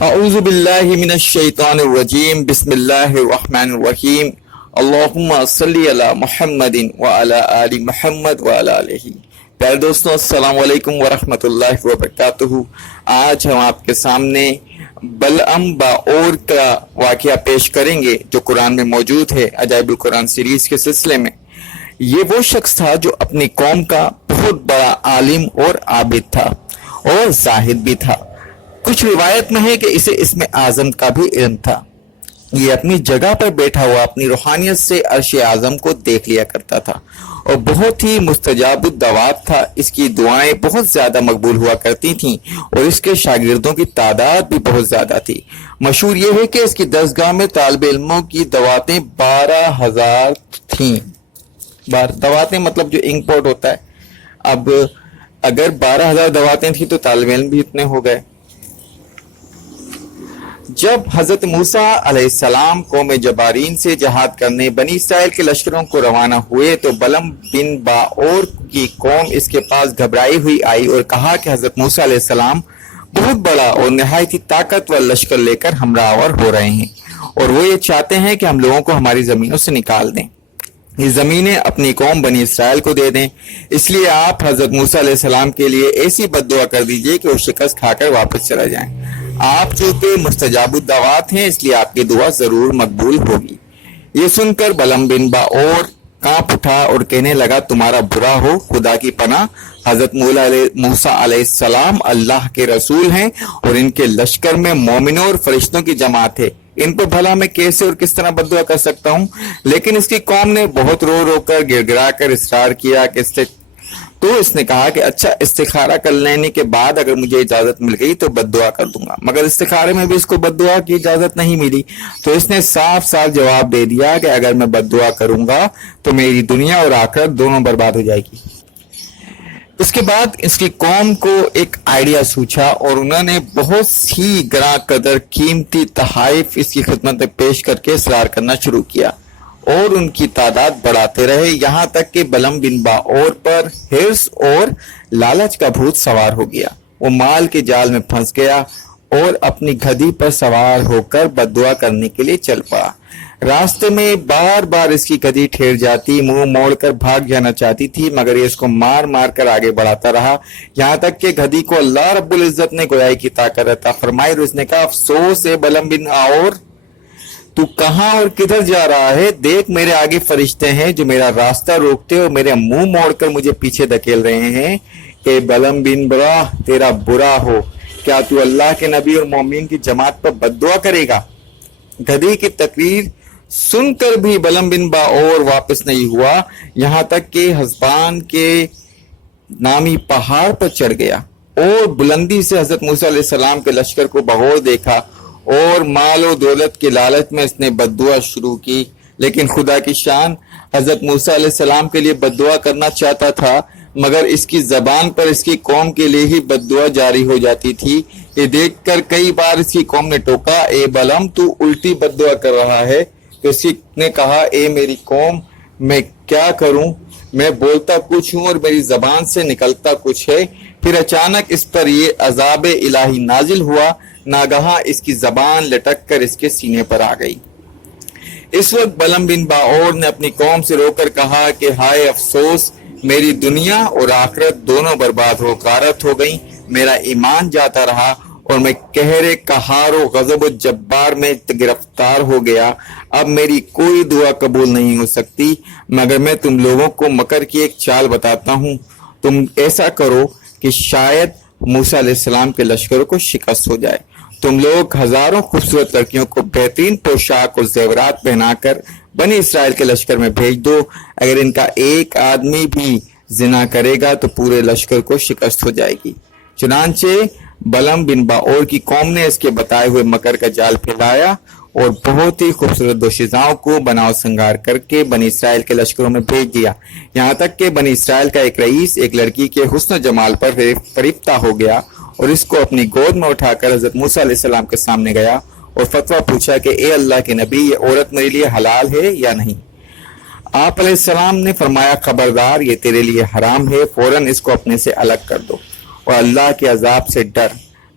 اعوذ باللہ من الشیطان الرجیم بسم اللہ الرحمن الرحیم اللہم صلی علی محمد وعلی آل محمد وعلی آلہ۔ پیارے دوستوں، السلام علیکم ورحمۃ اللہ وبرکاتہ۔ آج ہم آپ کے سامنے بلعم باعور کا واقعہ پیش کریں گے جو قرآن میں موجود ہے، عجائب القرآن سیریز کے سلسلے میں۔ یہ وہ شخص تھا جو اپنی قوم کا بہت بڑا عالم اور عابد تھا اور زاہد بھی تھا۔ کچھ روایت میں ہے کہ اسے اسم اعظم کا بھی علم تھا۔ یہ اپنی جگہ پر بیٹھا ہوا اپنی روحانیت سے عرش اعظم کو دیکھ لیا کرتا تھا اور بہت ہی مستجاب الدعوات تھا۔ اس کی دعائیں بہت زیادہ مقبول ہوا کرتی تھیں اور اس کے شاگردوں کی تعداد بھی بہت زیادہ تھی۔ مشہور یہ ہے کہ اس کی درسگاہ میں طالب علموں کی دعوتیں 12,000 تھیں۔ دعوتیں مطلب جو انپورٹ ہوتا ہے۔ اب اگر 12,000 دعوتیں تھیں تو طالب علم بھی اتنے ہو گئے۔ جب حضرت موسیٰ علیہ السلام قوم جبارین سے جہاد کرنے بنی اسرائیل کے لشکروں کو روانہ ہوئے تو بلعم بن باعور کی قوم اس کے پاس گھبرائی ہوئی آئی اور کہا کہ حضرت موسیٰ علیہ السلام بہت بڑا اور نہایت ہی طاقتور لشکر لے کر ہمراہ آور ہو رہے ہیں اور وہ یہ چاہتے ہیں کہ ہم لوگوں کو ہماری زمینوں سے نکال دیں، یہ زمینیں اپنی قوم بنی اسرائیل کو دے دیں۔ اس لیے آپ حضرت موسیٰ علیہ السلام کے لیے ایسی بد دعا کر دیجئے کہ وہ شکست کھا کر واپس چلا جائیں۔ آپ چونکہ مستجاب الدعوات ہیں اس لیے آپ کی دعا ضرور مقبول ہوگی۔ یہ سن کر بلعم بن باعور کانپ اٹھا اور کہنے لگا، تمہارا برا ہو، خدا کی پناہ، حضرت موسیٰ علیہ السلام اللہ کے رسول ہیں اور ان کے لشکر میں مومنوں اور فرشتوں کی جماعت ہے، ان پر بھلا میں کیسے اور کس طرح بد دعا کر سکتا ہوں؟ لیکن اس کی قوم نے بہت رو رو کر گر گرا کر اصرار کیا کہ اس نے کہا کہ اچھا، استخارہ کر لینے کے بعد اگر مجھے اجازت مل گئی تو بد دعا کر دوں گا، مگر استخارے میں بھی اس کو بد دعا کی اجازت نہیں ملی تو اس نے صاف صاف جواب دے دیا کہ اگر میں بد دعا کروں گا تو میری دنیا اور آخرت دونوں برباد ہو جائے گی۔ اس کے بعد اس کی قوم کو ایک آئیڈیا سوچا اور انہوں نے بہت سی گراں قدر قیمتی تحائف اس کی خدمت میں پیش کر کے اصرار کرنا شروع کیا اور ان کی تعداد بڑھاتے رہے، یہاں تک کہ بلعم بن باعور پر حرص اور لالچ کا بھوت سوار ہو گیا۔ وہ مال کے جال میں پھنس گیا اور اپنی گدھی پر سوار ہو کر بد دعا کرنے کے لیے چل پڑا۔ راستے میں بار بار اس کی گدھی ٹھہر جاتی، منہ موڑ کر بھاگ جانا چاہتی تھی، مگر یہ اس کو مار مار کر آگے بڑھاتا رہا، یہاں تک کہ گدھی کو اللہ رب العزت نے گویائی کی طاقت عطا فرمائی اور اس نے کہا، افسوس ہے بلعم بن باعور، تو کہاں اور کدھر جا رہا ہے؟ دیکھ، میرے آگے فرشتے ہیں جو میرا راستہ روکتے اور میرے منہ موڑ کر مجھے پیچھے دھکیل رہے ہیں۔ کہ بلعم بن باعور، تیرا برا ہو، کیا تو اللہ کے نبی اور مومنین کی جماعت پر بد دعا کرے گا؟ گدھی کی تقریر سن کر بھی بلعم بن باعور واپس نہیں ہوا، یہاں تک کہ حسبان کے نامی پہاڑ پر چڑھ گیا اور بلندی سے حضرت موسیٰ علیہ السلام کے لشکر کو بغور دیکھا اور مال و دولت کے لالچ میں اس نے بد دعا شروع کی۔ لیکن خدا کی شان، حضرت موسیٰ علیہ السلام کے لیے بد دعا کرنا چاہتا تھا مگر اس کی زبان پر اس کی قوم کے لیے ہی بد دعا جاری ہو جاتی تھی۔ یہ دیکھ کر کئی بار اس کی قوم نے ٹوکا، اے بلعم، تو الٹی بد دعا کر رہا ہے۔ تو اسی نے کہا، اے میری قوم، میں کیا کروں؟ میں بولتا کچھ ہوں اور میری زبان سے نکلتا کچھ ہے۔ پھر اچانک اس پر یہ عذاب الہی نازل ہوا، ناگہاں اس کی زبان لٹک کر اس کے سینے پر آ گئی۔ اس وقت بلعم بن باعور نے اپنی قوم سے رو کر کہا کہ ہائے افسوس، میری دنیا اور آخرت دونوں برباد ہو غارت ہو گئیں، میرا ایمان جاتا رہا اور میں قہر قہار و غضب و جبار میں گرفتار ہو گیا۔ اب میری کوئی دعا قبول نہیں ہو سکتی مگر میں تم لوگوں کو مکر کی ایک چال بتاتا ہوں۔ تم ایسا کرو کہ شاید موسیٰ علیہ السلام کے لشکروں کو شکست ہو جائے۔ تم لوگ ہزاروں خوبصورت لڑکیوں کو بہترین پوشاک اور زیورات پہنا کر بنی اسرائیل کے لشکر میں بھیج دو، اگر ان کا ایک آدمی بھی زنا کرے گا تو پورے لشکر کو شکست ہو جائے گی۔ چنانچہ بلعم بن باعور کی قوم نے اس کے بتائے ہوئے مکر کا جال پھیلایا اور بہت ہی خوبصورت دوشیزاؤں کو بناؤ سنگار کر کے بنی اسرائیل کے لشکروں میں بھیج دیا، یہاں تک کہ بنی اسرائیل کا ایک رئیس ایک لڑکی کے حسن و جمال پر فریفتہ ہو گیا اور اس کو اپنی گود میں اٹھا کر حضرت موسیٰ علیہ السلام کے سامنے گیا اور فتویٰ پوچھا کہ اے اللہ کے نبی، یہ عورت میرے لیے حلال ہے یا نہیں؟ آپ علیہ السلام نے فرمایا، خبردار، یہ تیرے لیے حرام ہے، فوراً اس کو اپنے سے الگ کر دو اور اللہ کے عذاب سے ڈر۔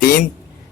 3